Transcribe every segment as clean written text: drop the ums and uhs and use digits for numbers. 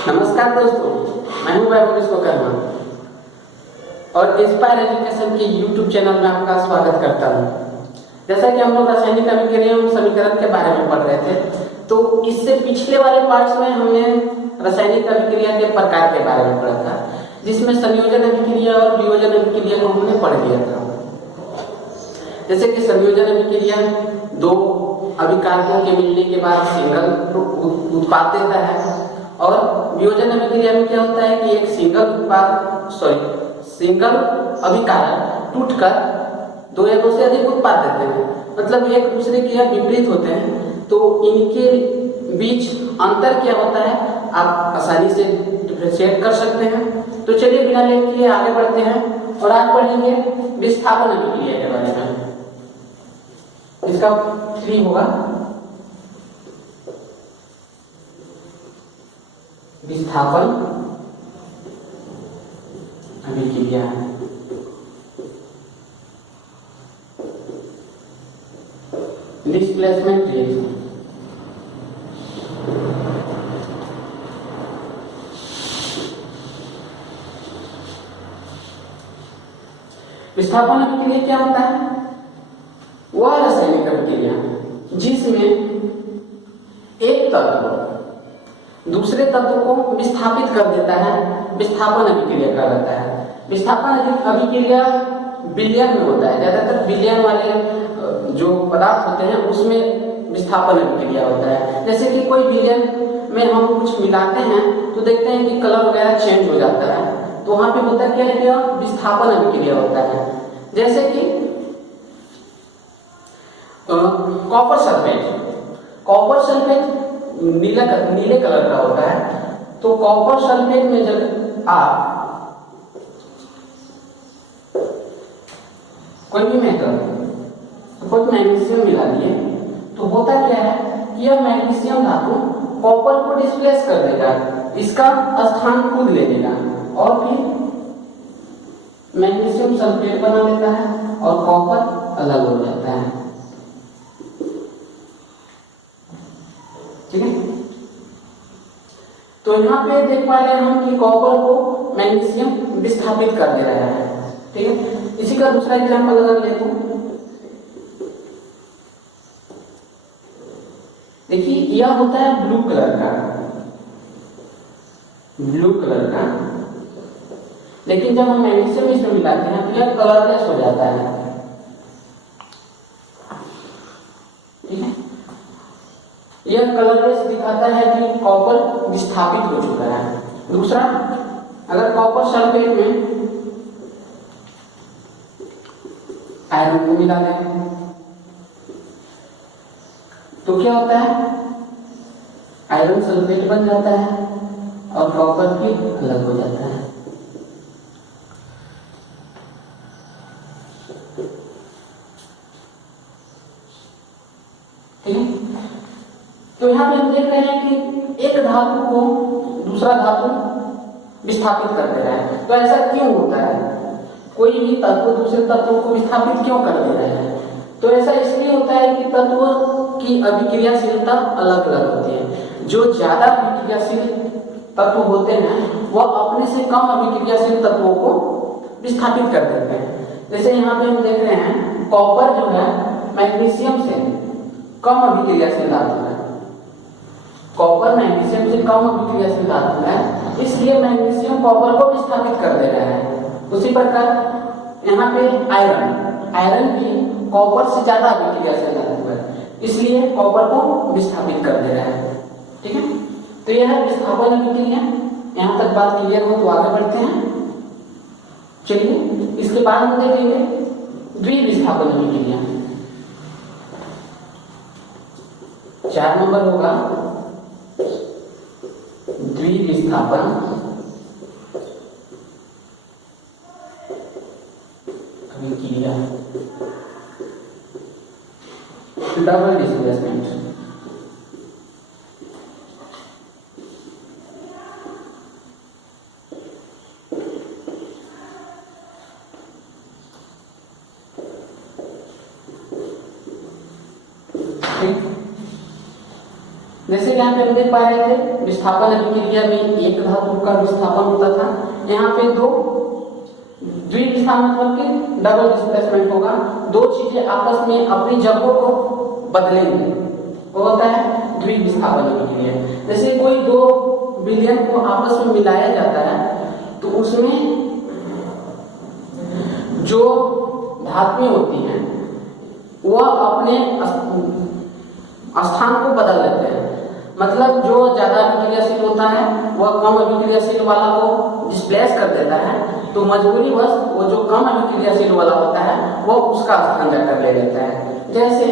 नमस्कार दोस्तों, मैं हूं वैभव विश्वकर्मा और इंस्पायर एजुकेशन के YouTube चैनल में आपका स्वागत करता हूं। जैसा कि हम लोग रासायनिक अभिक्रिया एवं समीकरण के बारे में पढ़ रहे थे, तो इससे पिछले वाले पार्ट्स में हमने रासायनिक अभिक्रिया के प्रकार के बारे में पढ़ा था, जिसमें संयोजन अभिक्रिया और वियोजन अभिक्रिया को हमने पढ़ लिया था। जैसे कि संयोजन अभिक्रिया दो अभिकारकों के मिलने के बाद सिंगल उत्पाद देता है, और वियोजन अभिक्रिया में क्या होता है कि एक सिंगल अभिकारक टूटकर दो या दो से अधिक उत्पाद देते हैं, मतलब एक दूसरे के विपरीत होते हैं। तो इनके बीच अंतर क्या होता है आप आसानी से डिफरेंशिएट कर सकते हैं। तो चलिए बिना लेट किए आगे बढ़ते हैं और आज पढ़ेंगे विस्थापन अभिक्रिया के बारे में। इसका 3 होगा विस्थापन अभिक्रिया। Displacement reaction. विस्थापन अभिक्रिया क्या होता है? वह रासायनिक अभिक्रिया जिसमें एक तत्व दूसरे तत्व को विस्थापित कर देता है, विस्थापन अभिक्रिया कहलाता है। विस्थापन अभिक्रिया विलयन में होता है, ज्यादातर विलयन वाले जो पदार्थ होते हैं उसमें विस्थापन अभिक्रिया होता है। जैसे कि कोई विलयन में हम कुछ मिलाते हैं तो देखते हैं कि कलर वगैरह चेंज हो जाता है, तो वहां पे होता क्या है कि विस्थापन अभिक्रिया होता है। जैसे कि कॉपर सल्फेट नीले कलर का होता है। तो कॉपर सल्फेट में जब आप कोई भी मेटल सपोज मैग्नीशियम मिला दिए, तो होता क्या है कि यह मैग्नीशियम धातु कॉपर को डिस्प्लेस कर देगा, इसका स्थान खुद ले लेगा और फिर मैग्नीशियम सल्फेट बना देता है और कॉपर अलग हो जाता है। ठीक है, तो यहाँ पे देख पा रहे हैं हम कि कॉपर को मैग्नीशियम विस्थापित कर दे रहा है। ठीक है, इसी का दूसरा एग्जांपल अगर ले तो देखिए, यह होता है ब्लू कलर का, लेकिन जब हम मैग्नीशियम इसमें मिलाते हैं तो यह कलरलेस हो जाता है। ठीक है, यह कलरलेस दिखाता है कि कॉपर विस्थापित हो चुका है। दूसरा, अगर कॉपर सल्फेट में आयरन को मिला दें तो क्या होता है, आयरन सल्फेट बन जाता है और कॉपर भी अलग हो जाता है। ठीक है, तो यहाँ पे हम देख रहे हैं कि एक धातु को दूसरा धातु विस्थापित कर दे रहा है। तो ऐसा क्यों होता है? कोई भी तत्व दूसरे तत्व को विस्थापित क्यों कर दे रहा है? तो ऐसा इसलिए होता है कि तत्वों की अभिक्रियाशीलता अलग अलग होती है। जो ज्यादा अभिक्रियाशील तत्व होते हैं वह अपने से कम अभिक्रियाशील तत्वों को विस्थापित कर देते हैं। जैसे यहाँ पे हम देख रहे हैं कॉपर जो है मैग्नीशियम से कम अभिक्रियाशील धातु है। कॉपर मैग्नीशियम से कम अभिक्रियाशील धातु है, इसलिए मैग्नीशियम कॉपर को विस्थापित कर दे रहा है। उसी प्रकार यहाँ पे आयरन भी कॉपर से ज्यादा अभिक्रियाशील धातु है, इसलिए कॉपर को विस्थापित कर दे रहा है। ठीक है, तो यह है विस्थापन अभिक्रिया। यहाँ तक बात क्लियर हो तो आगे बढ़ते हैं। चलिए, इसके बाद हम देखेंगे द्विविस्थापन अभिक्रिया। 4 नंबर होगा द्विविस्थापन अभिक्रिया, डबल डिस्प्लेसमेंट। जैसे यहाँ पे हम देख पा रहे थे विस्थापन अभिक्रिया में एक धातु का विस्थापन होता था, यहाँ पे दो द्विविस्थापन मतलब कि डबल डिस्प्लेसमेंट होगा, दो चीजें आपस में अपनी जगहों को बदलेंगे, वो होता है द्विविस्थापन अभिक्रिया। जैसे कोई दो विलयन को आपस में मिलाया जाता है तो उसमें जो धातुएं होती हैं वह अपने स्थान को बदल लेते हैं, मतलब जो ज्यादा अभिक्रियाशील होता है वह कम अभिक्रियाशील वाला को डिस्प्लेस कर देता है, तो मजबूरीवश वो जो कम अभिक्रियाशील वाला होता है वो उसका स्थान जाकर ले लेता है। जैसे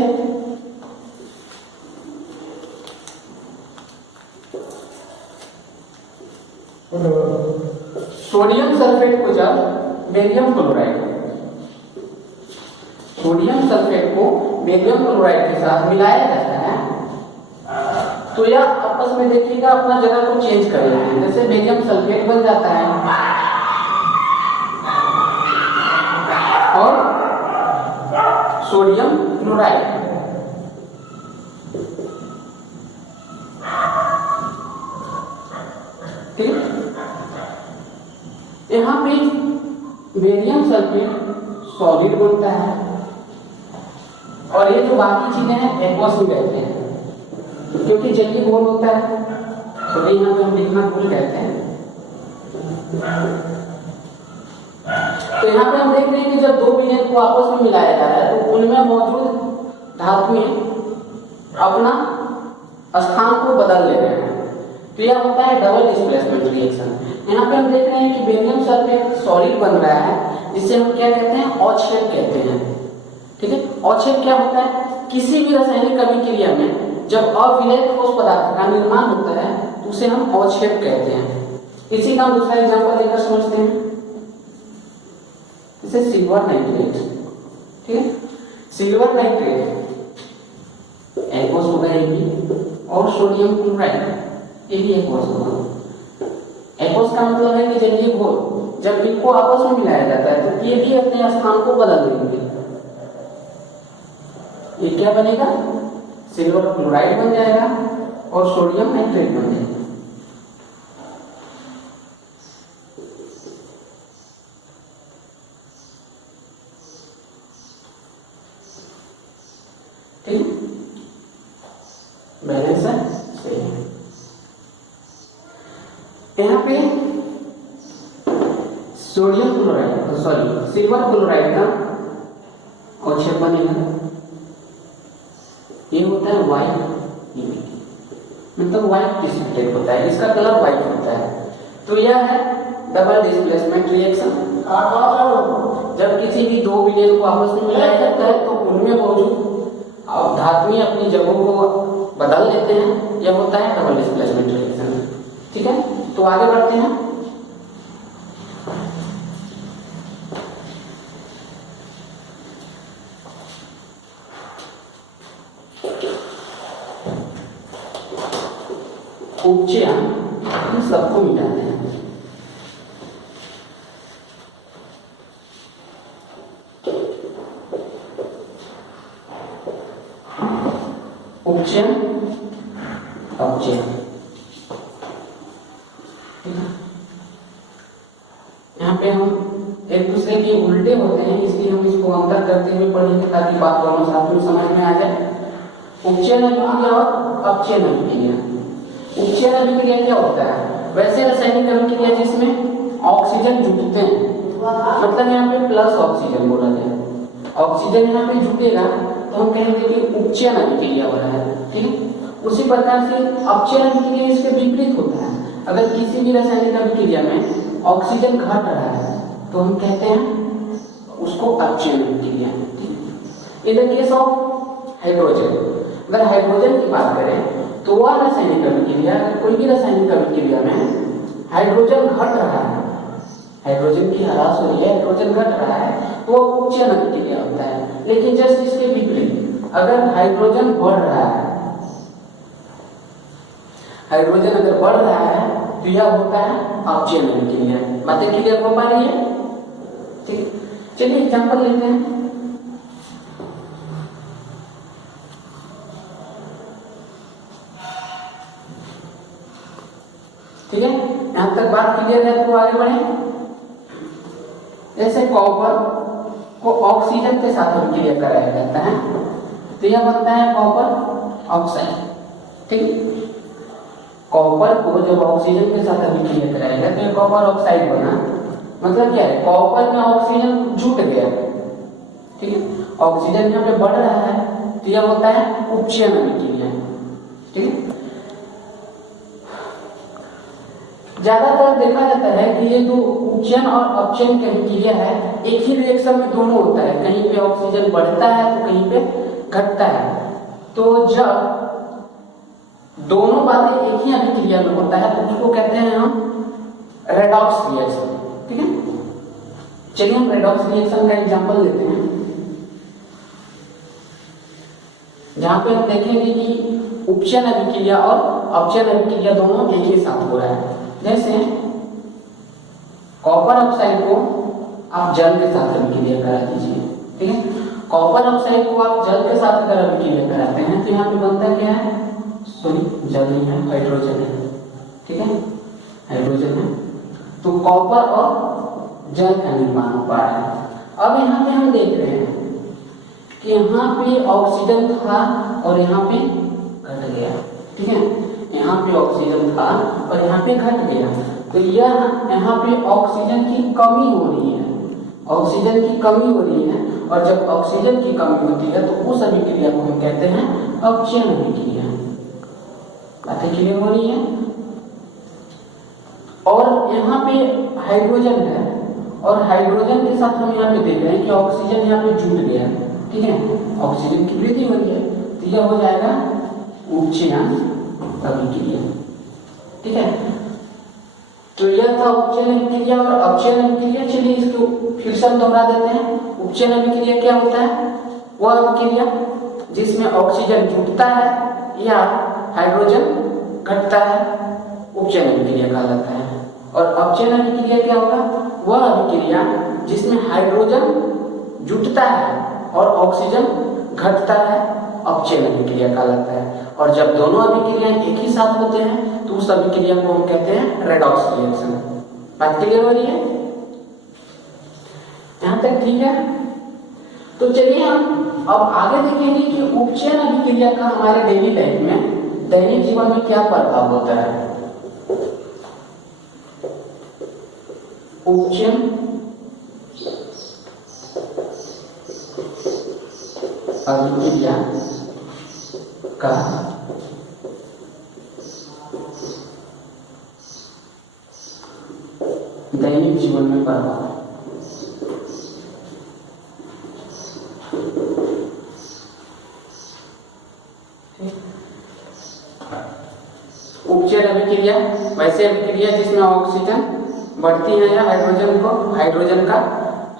सोडियम सल्फेट को जब बेरियम क्लोराइड सोडियम सल्फेट को बेरियम क्लोराइड के साथ मिलाया जाता है तो यह आपस में देखिएगा अपना जगह को चेंज कर लेते हैं। जैसे बेरियम सल्फेट बन जाता है और सोडियम क्लोराइड, ठीक। यहाँ पे बेरियम सल्फेट सॉलिड बनता है और ये जो बाकी चीजें हैं एक्वस में रहते हैं क्योंकि जलीय घोल होता है, तो यहाँ पे हम लिखना भूल कहते हैं। तो यहाँ पे हम देख रहे हैं कि जब दो विलयन को आपस में मिलाया जा रहा है तो उनमें मौजूद धातुएं अपना स्थान को बदल ले रहे हैं, तो यह होता है डबल डिस्प्लेसमेंट रिएक्शन। यहाँ पे हम देख रहे हैं कि बेरियम सल्फेट सॉलिड बन रहा है जिसे हम क्या कहते हैं, औक्षेप कहते हैं, ठीक है। औक्षेप क्या होता है, किसी भी रासायनिक अभिक्रिया में जब अविलय ठोस पदार्थ का निर्माण होता है तो उसे हम औक्षेप कहते हैं। इसी का हम दूसरा एग्जांपल देकर समझते हैं, जैसे सिल्वर नाइट्रेट, ठीक है। सिल्वर नाइट्रेट एक्वस होगा ये भी, और सोडियम क्लोराइड ये भी एक्वस होगा। एक्वस का मतलब है कि जलीय घोल, जब इनको आपस में मिलाया जाता है तो ये भी अपने स्थान को बदल देंगे। ये क्या बनेगा, सिल्वर क्लोराइड बन जाएगा और सोडियम नाइट्रेट बन जाएगा। ठीक, बैलेंस है, सही है। यहाँ पे sodium chloride sorry silver chloride का औक्षेप बनेगा, ये होता है व्हाइट, मतलब व्हाइट प्रेसिपिटेट होता है, इसका कलर व्हाइट होता है। तो यह है डबल डिस्प्लेसमेंट रिएक्शन। जब किसी भी दो विलयन को आपस में मिलाया जाता है तो उनमें मौजूद धातुएं अपनी जगहों को बदल लेते हैं, यह होता है डबल डिस्प्लेसमेंट रिएक्शन, ठीक है। तो आगे बढ़ते हैं। उपचयन, इन सबको मिटाते हैं। उपचयन, अपचयन, यहाँ पे हम एक दूसरे के उल्टे होते हैं, इसलिए हम इसको अंतर करते हुए पढ़ेंगे ताकि बात दोनों साथ में समझ में आ जाए। उपचयन अभिक्रिया और अपचयन अभिक्रिया। उपचयन अभिक्रिया क्या होता है, वैसे रासायनिक अभिक्रिया जिसमें ऑक्सीजन जुटते हैं, मतलब यहाँ पे प्लस ऑक्सीजन बोला गया, ऑक्सीजन यहाँ पे जुटेगा तो हम कहेंगे कि उपचयन अभिक्रिया हो रहा है, ठीक है। उसी प्रकार से अपचयन अभिक्रिया इसके विपरीत होता है। अगर किसी भी रासायनिक अभिक्रिया में ऑक्सीजन घट रहा है तो हम कहते हैं उसको अपचयन अभिक्रिया। In the case of hydrogen, अगर हाइड्रोजन की बात करें तो वह रासायनिक अभिक्रिया, अगर कोई भी रासायनिक अभिक्रिया में हाइड्रोजन घट रहा है, हाइड्रोजन की ह्रास हो रही है, हाइड्रोजन घट रहा है, तो वह उपचयन अभिक्रिया होता है। लेकिन जस्ट इसके विपरीत, अगर हाइड्रोजन बढ़ रहा है, हाइड्रोजन अगर बढ़ रहा है तो यह होता है अपचयन अभिक्रिया। बातें क्लियर हो पा रही है, ठीक। चलिए एग्जांपल लेते हैं। ठीक है, यहाँ तक बात क्लियर है तो आगे बढ़े। जैसे कॉपर को ऑक्सीजन के साथ अभिक्रिया कराया जाता है तो यह बनता है कॉपर ऑक्साइड। ठीक, कॉपर को जब ऑक्सीजन के साथ अभिक्रिया कराएगा तो ये कॉपर ऑक्साइड बना। मतलब क्या है, कॉपर में ऑक्सीजन जुट गया। ठीक है, ऑक्सीजन यहाँ पे बढ़ रहा है तो यह होता है उपचयन अभिक्रिया। ठीक है, ज्यादातर देखा जाता है कि ये जो उपचयन और अपचयन की अभिक्रिया है एक ही रिएक्शन में दोनों होता है, कहीं पे ऑक्सीजन बढ़ता है तो कहीं पे घटता है। तो जब दोनों बातें एक ही अभिक्रिया में होता है तो उसको कहते हैं हम रेडॉक्स रिएक्शन। ठीक है, चलिए हम रेडॉक्स रिएक्शन का एग्जांपल लेते हैं, जहां पे हम देखेंगे कि उपचयन अभिक्रिया और अपचयन अभिक्रिया दोनों एक ही साथ हो रहा है। जैसे कॉपर ऑक्साइड को आप जल के साथ अभिक्रिया करा दीजिए। ठीक है, कॉपर ऑक्साइड को आप जल के साथ अगर अभिक्रिया कराते हैं तो यहाँ पे बनता क्या है, सॉरी जल नहीं है, हाइड्रोजन है। ठीक है, हाइड्रोजन है, तो कॉपर और जल का निर्माण हो पा रहा है। अब यहाँ पे हम देख रहे हैं कि यहाँ पे ऑक्सीजन था और यहाँ पे घट गया। ठीक है, यहाँ पे ऑक्सीजन था और यहाँ पे घट गया, तो यह यहाँ पे ऑक्सीजन की कमी हो रही है। ऑक्सीजन की कमी हो रही है और जब ऑक्सीजन की कमी होती है तो उस अभिक्रिया को हम कहते हैं अपचयन अभिक्रिया। बातें क्लियर हो रही है। और यहाँ पे हाइड्रोजन है और हाइड्रोजन के साथ हम यहाँ पे देख रहे हैं कि ऑक्सीजन यहाँ पे जुट गया। ठीक है, ऑक्सीजन की वृद्धि हो रही है तो यह हो जाएगा उपचयन अभिक्रिया। ठीक है, तो यह था उपचयन अभिक्रिया और अपचयन अभिक्रिया। चलिए इसको फिर से हम दोहरा देते हैं। उपचयन अभिक्रिया क्या होता है, वह अभिक्रिया जिसमें ऑक्सीजन जुटता है या हाइड्रोजन घटता है, उपचयन अभिक्रिया कहलाता है। और अपचयन अभिक्रिया क्या होगा, वह अभिक्रिया जिसमें हाइड्रोजन जुटता है और ऑक्सीजन घटता है, अपचयन अभिक्रिया कहलाता है। और जब दोनों अभिक्रियाएं एक ही साथ होते हैं तो उस अभिक्रिया को हम कहते हैं रेडॉक्स रिएक्शन। बात क्लियर हो रही है, यहां तक ठीक है। तो चलिए हम अब आगे देखेंगे कि उपचयन अभिक्रिया का हमारे डेली लाइफ में, दैनिक जीवन में क्या प्रभाव होता है। उपचयन अभिक्रिया का दैनिक जीवन में प्रभाव। उपचयन अभिक्रिया वैसे अभिक्रिया जिसमें ऑक्सीजन बढ़ती है या हाइड्रोजन का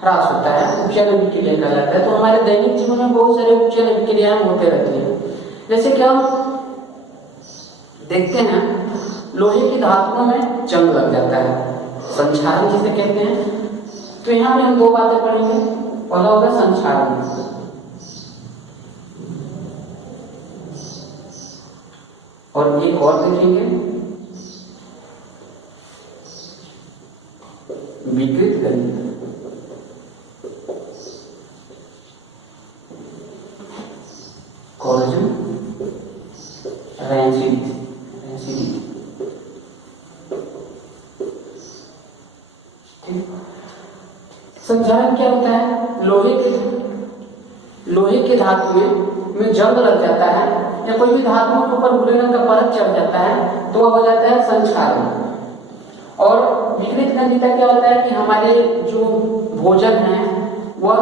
ह्रास होता है, उपचयन अभिक्रिया कहलाता है। तो हमारे दैनिक जीवन में बहुत सारे उपचयन अभिक्रियाएं होते रहती हैं। जैसे कि हम देखते हैं लोहे की धातुओं में जंग लग जाता है, संक्षारण जिसे कहते हैं। तो यहाँ पे हम दो बातें पढ़ेंगे, पहला होगा संक्षारण और एक और देखेंगे विकृत गणित। Corrosion rancidity. संक्षारण क्या होता है, लोहे के धातु में जंग लग जाता है या कोई भी धातुओं के ऊपर भूरे रंग का परत चढ़ जाता है तो वह हो जाता है संक्षारण। और विकृत गंधिता क्या होता है कि हमारे जो भोजन है वह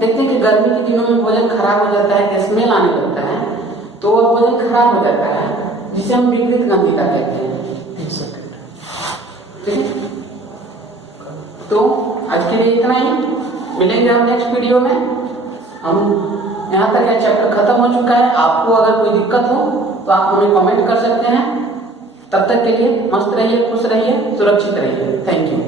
देखते हैं कि गर्मी के दिनों में भोजन खराब हो जाता है, स्मेल आने लगता है, तो वह भोजन खराब हो जाता है जिसे हम विकृत गंधिता कहते हैं। ठीक है, तो आज के लिए इतना ही, मिलेंगे हम नेक्स्ट वीडियो में। हम यहाँ तक यह चैप्टर खत्म हो चुका है। आपको अगर कोई दिक्कत हो तो आप हमें कमेंट कर सकते हैं। तब तक के लिए मस्त रहिए, खुश रहिए, सुरक्षित रहिए। Thank you.